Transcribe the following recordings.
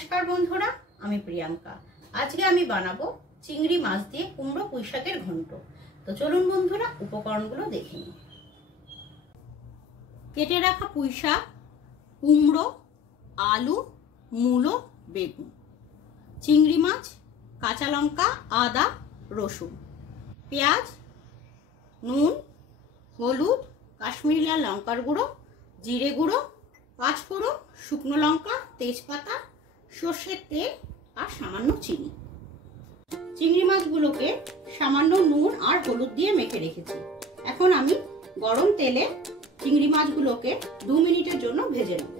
নমস্কার বন্ধুরা, আমি প্রিয়াঙ্কা। আজকে আমি বানাবো চিংড়ি মাছ দিয়ে কুমড়ো পুঁই শাকের ঘন্ট। তো চলুন বন্ধুরা, উপকরণগুলো দেখে নিই। কেটে রাখা পুঁই শাক, কুমড়ো, আলু, মূলো, বেগুন, চিংড়ি মাছ, কাঁচা লঙ্কা, আদা, রসুন, পেঁয়াজ, নুন, হলুদ, কাশ্মীরি লাল লঙ্কার গুঁড়ো, জিরে গুঁড়ো, পাঁচফোড়ন, শুকনো লঙ্কা, তেজপাতা, সর্ষের তেল আর সামান্য চিনি। চিংড়ি মাছগুলোকে সামান্য নুন আর হলুদ দিয়ে মেখে রেখেছি। এখন আমি গরম তেলে চিংড়ি মাছগুলোকে 2 মিনিটের জন্য ভেজে নেব।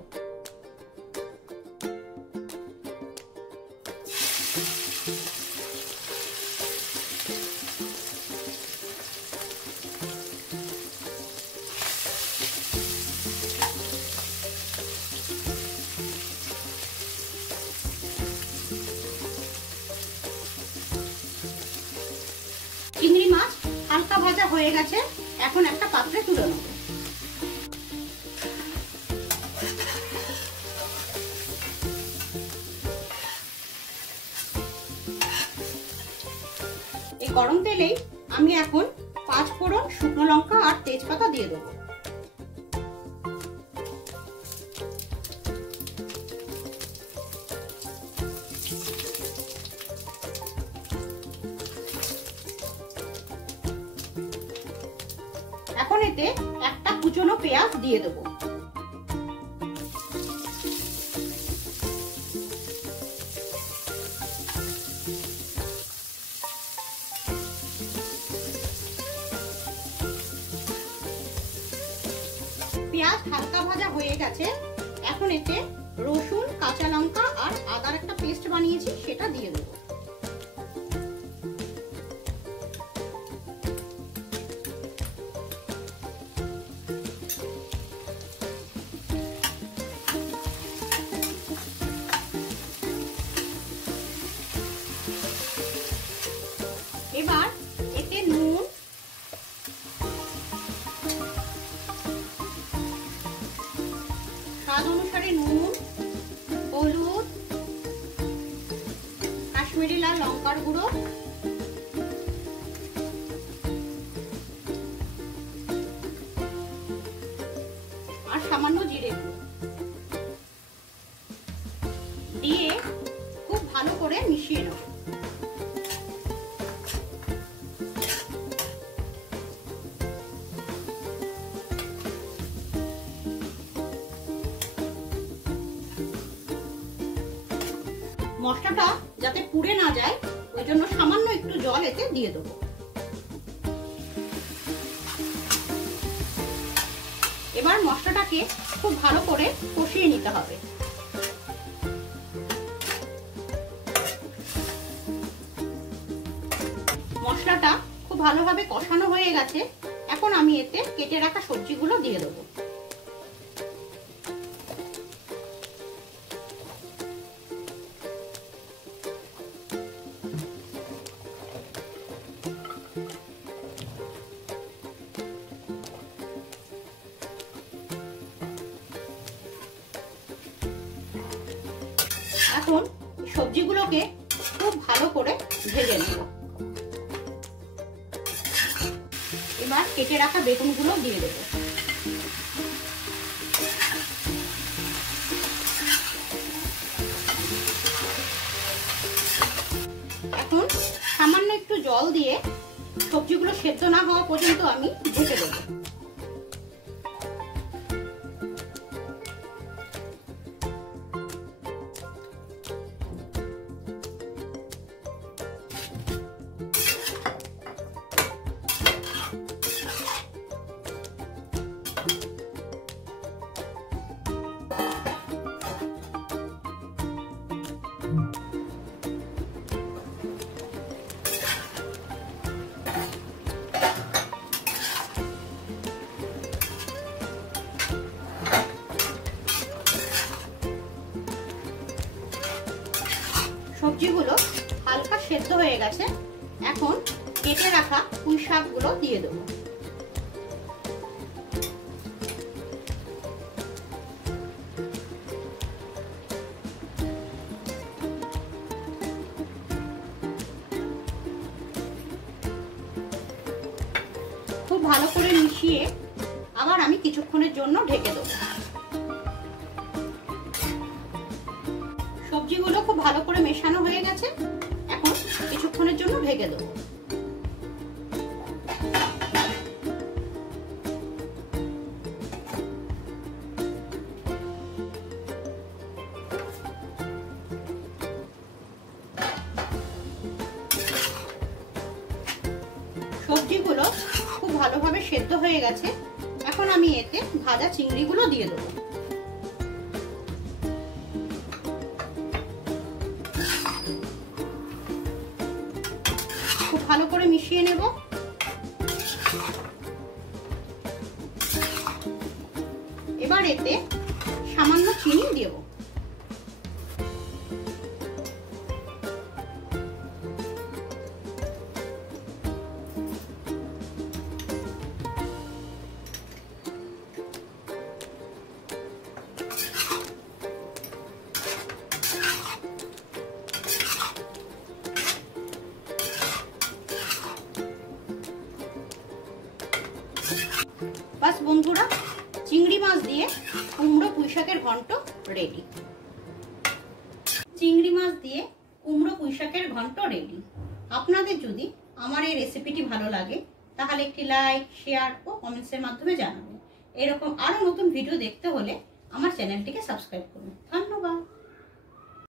চিংড়ি মাছ হালকা ভাজা হয়ে গেছে, এখন একটা পাত্রে তুলে নেব। এই গরম তেলেই আমি এখন পাঁচফোড়ন, শুকনো লঙ্কা আর তেজপাতা দিয়ে দেবো। এখন এতে একটা কুচনো পেঁয়াজ দিয়ে দেব। পেঁয়াজ হালকা ভাজা হয়ে গেছে, এখন এতে রসুন, কাঁচা লঙ্কা আর আদার একটা পেস্ট বানিয়েছি, সেটা দিয়ে দেবো। এবার এতে নুন, স্বাদ অনুসারে নুন, হলুদ, কাশ্মীরি লাল লঙ্কার গুঁড়ো, আর সামান্য জিরে গুঁড়ো দিয়ে খুব ভালো করে মিশিয়ে নেব। মশলাটা যাতে পুড়ে না যায়, ওই জন্য সামান্য একটু জল এতে দিয়ে দেবো। এবার মশলাটাকে খুব ভালো করে কষিয়ে নিতে হবে। মশলাটা খুব ভালোভাবে কষানো হয়ে গেছে, এখন আমি এতে কেটে রাখা সবজিগুলো দিয়ে দেবো। এখন সবজিগুলোকে খুব ভালো করে ভেজে নেব। এবার কেটে রাখা বেগুনগুলো দিয়ে দেব। এখন সামান্য একটু জল দিয়ে সবজিগুলো সেদ্ধ না হওয়া পর্যন্ত আমি ঢেকে দেব। সবজিগুলো হালকা সেদ্ধ হয়ে গেছে, এখন কেটে রাখা পুঁই শাকগুলো দিয়ে দেবো। খুব ভালো করে মিশিয়ে আবার আমি কিছুক্ষণের জন্য ঢেকে দেবো। সবজিগুলো খুব ভালো করে মেশানো হয়ে গেছে, এখন কিছুক্ষণের জন্য ঢেকে দেবো। সবজিগুলো খুব ভালোভাবে সেদ্ধ হয়ে গেছে, এখন আমি এতে ভাজা চিংড়িগুলো দিয়ে দেবো। খুব ভালো করে মিশিয়ে নেব। এবার এতে সামান্য চিনি দেব। বাস বন্ধুরা, চিংড়ি মাছ দিয়ে কুমড়ো পুঁইশাকের ঘন্ট রেডি। চিংড়ি মাছ দিয়ে কুমড়ো পুঁইশাকের ঘন্ট রেডি। আপনাদের যদি আমার এই রেসিপিটি ভালো লাগে তাহলে একটি লাইক, শেয়ার ও কমেন্টসের মাধ্যমে জানাবেন। এরকম আরো নতুন ভিডিও দেখতে হলে আমার চ্যানেলটিকে সাবস্ক্রাইব করুন। ধন্যবাদ।